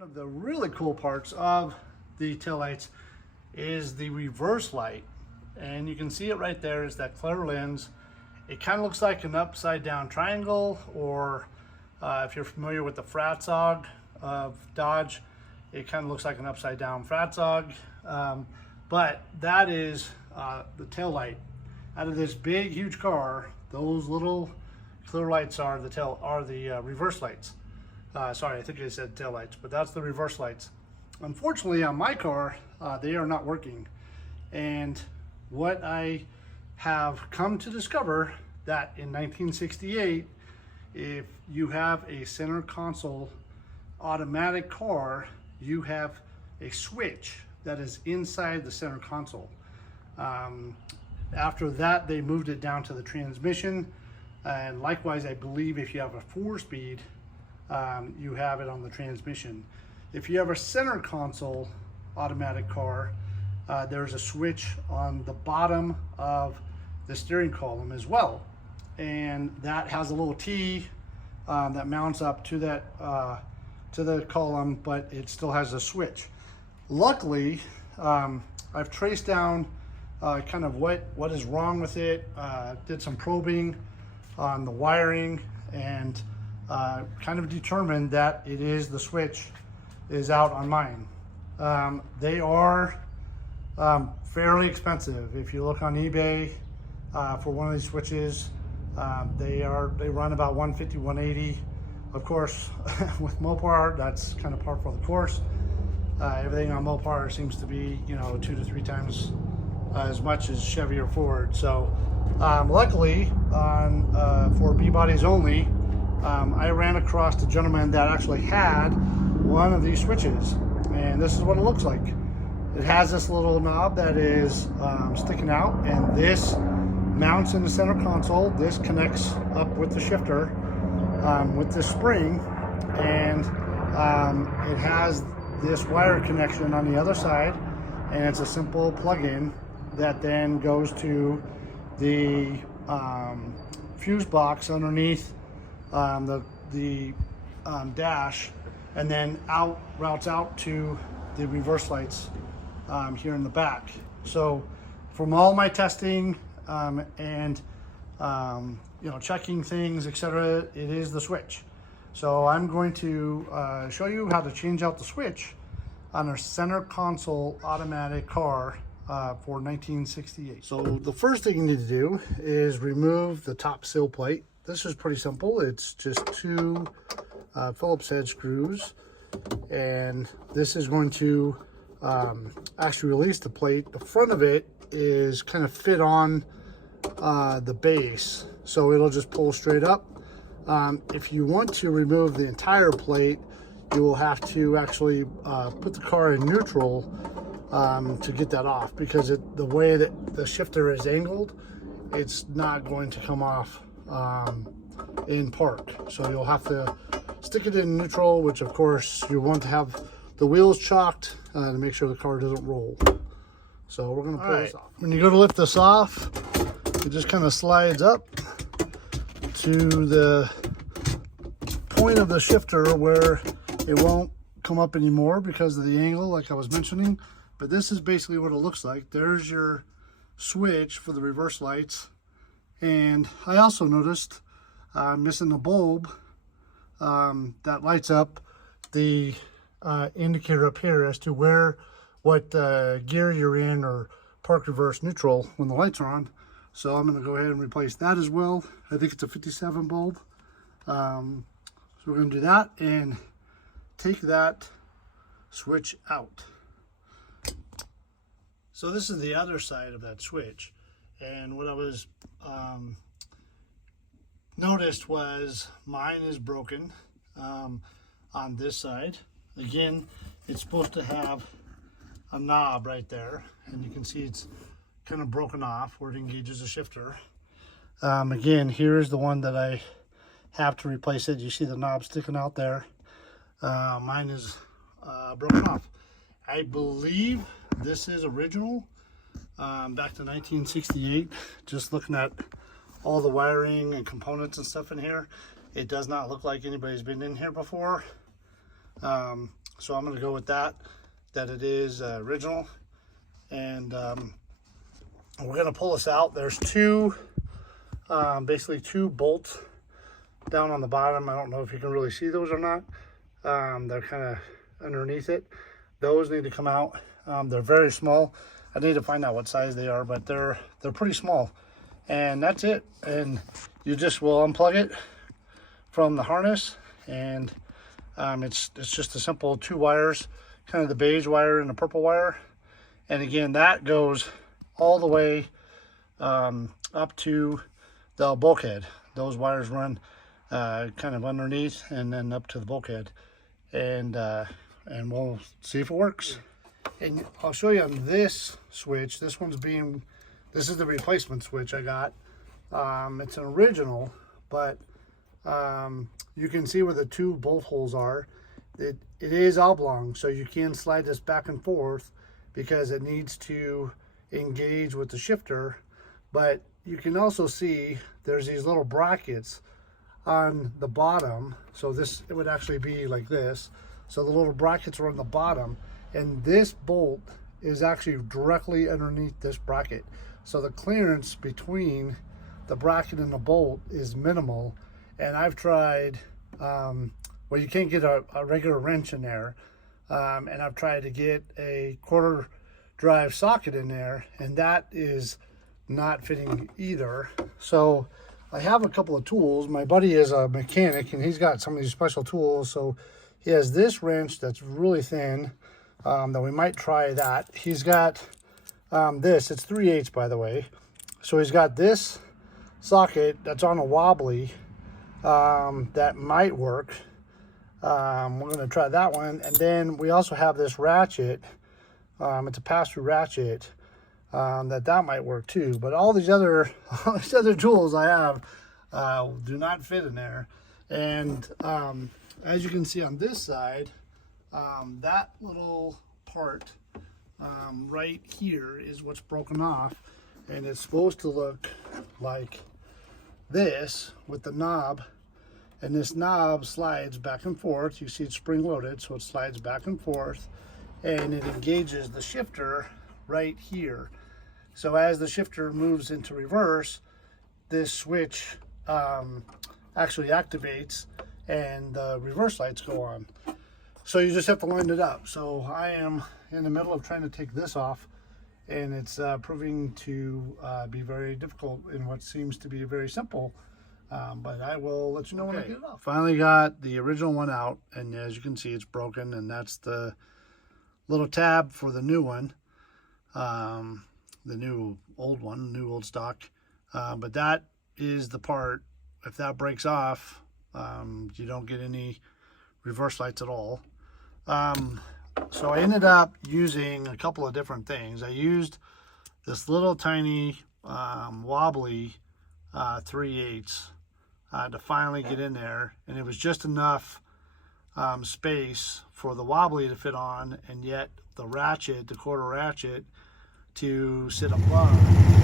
One of the really cool parts of the taillights is the reverse light. And you can see it right there is that clear lens. It kind of looks like an upside down triangle, or if you're familiar with the Fratzog of Dodge, it kind of looks like an upside down Fratzog. But that is the tail light. Out of this big, huge car, those little clear lights are the reverse lights. Sorry, I think I said tail lights, but that's the reverse lights. Unfortunately, on my car, they are not working. And what I have come to discover that in 1968, if you have a center console automatic car, you have a switch that is inside the center console. After that, they moved it down to the transmission. And likewise, I believe if you have a 4-speed, you have it on the transmission. If you have a center console automatic car, there's a switch on the bottom of the steering column as well. And that has a little T that mounts up to that to the column, but it still has a switch. Luckily, I've traced down kind of what is wrong with it, did some probing on the wiring, and kind of determined that it is the switch is out on mine. They are fairly expensive. If you look on eBay for one of these switches, they run about $150, $180. Of course, with Mopar, that's kind of par for the course. Everything on Mopar seems to be, 2 to 3 times as much as Chevy or Ford. So luckily, for B-bodies only, I ran across a gentleman that actually had one of these switches, and this is what it looks like. It has this little knob that is sticking out, and this mounts in the center console. This connects up with the shifter with this spring, and it has this wire connection on the other side, and it's a simple plug-in that then goes to the fuse box underneath the dash, and then routes out to the reverse lights here in the back. So from all my testing and checking things, etc., it is the switch. So I'm going to show you how to change out the switch on a center console automatic car for 1968. So the first thing you need to do is remove the top sill plate. This is pretty simple. It's just 2 Phillips head screws, and this is going to actually release the plate. The front of it is kind of fit on the base, so it'll just pull straight up. If you want to remove the entire plate, you will have to actually put the car in neutral to get that off, because the way that the shifter is angled, it's not going to come off in park. So you'll have to stick it in neutral, which of course you want to have the wheels chocked to make sure the car doesn't roll. So we're going to pull this off. When you go to lift this off, it just kind of slides up to the point of the shifter where it won't come up anymore because of the angle, like I was mentioning. But this is basically what it looks like. There's your switch for the reverse lights. And I also noticed missing the bulb that lights up the indicator up here as to what gear you're in, or park, reverse, neutral when the lights are on. So I'm going to go ahead and replace that as well. I think it's a 57 bulb. So we're going to do that and take that switch out. So this is the other side of that switch, and what I was noticed was mine is broken on this side. Again, it's supposed to have a knob right there, and you can see it's kind of broken off where it engages the shifter. Again, here's the one that I have to replace it. You see the knob sticking out there. Mine is broken off. I believe this is original, back to 1968. Just looking at all the wiring and components and stuff in here, it does not look like anybody's been in here before. So I'm going to go with that it is original. And we're going to pull this out. There's two, basically two bolts down on the bottom. I don't know if you can really see those or not. They're kind of underneath it. Those need to come out. They're very small. I need to find out what size they are, but they're pretty small. And that's it. And you just will unplug it from the harness, and it's just a simple 2 wires, kind of the beige wire and the purple wire. And again, that goes all the way up to the bulkhead. Those wires run kind of underneath and then up to the bulkhead, and we'll see if it works. And I'll show you on this switch. This is the replacement switch I got. It's an original, but you can see where the 2 bolt holes are. It is oblong, so you can slide this back and forth because it needs to engage with the shifter. But you can also see there's these little brackets on the bottom. So it would actually be like this. So the little brackets are on the bottom, and this bolt is actually directly underneath this bracket. So the clearance between the bracket and the bolt is minimal. And I've tried, well, you can't get a regular wrench in there. And I've tried to get a quarter drive socket in there, and that is not fitting either. So I have a couple of tools. My buddy is a mechanic, and he's got some of these special tools. So he has this wrench that's really thin, that we might try that. He's got this, it's 3/8 by the way. So he's got this socket that's on a wobbly, that might work. We're going to try that one. And then we also have this ratchet. It's a pass-through ratchet, that might work too. But all these other tools I have do not fit in there. And as you can see on this side, that little part right here is what's broken off, and it's supposed to look like this with the knob. And this knob slides back and forth. You see it's spring loaded, so it slides back and forth, and it engages the shifter right here. So as the shifter moves into reverse, this switch actually activates and the reverse lights go on. So you just have to line it up. So I am in the middle of trying to take this off, and it's proving to be very difficult in what seems to be very simple. But I will let you know when I get it off. Finally got the original one out, and as you can see, it's broken, and that's the little tab for the new one, the new old stock. But that is the part. If that breaks off, you don't get any reverse lights at all. So I ended up using a couple of different things. I used this little tiny wobbly 3/8 to finally get in there, and it was just enough space for the wobbly to fit on, and yet the ratchet, the quarter ratchet, to sit above.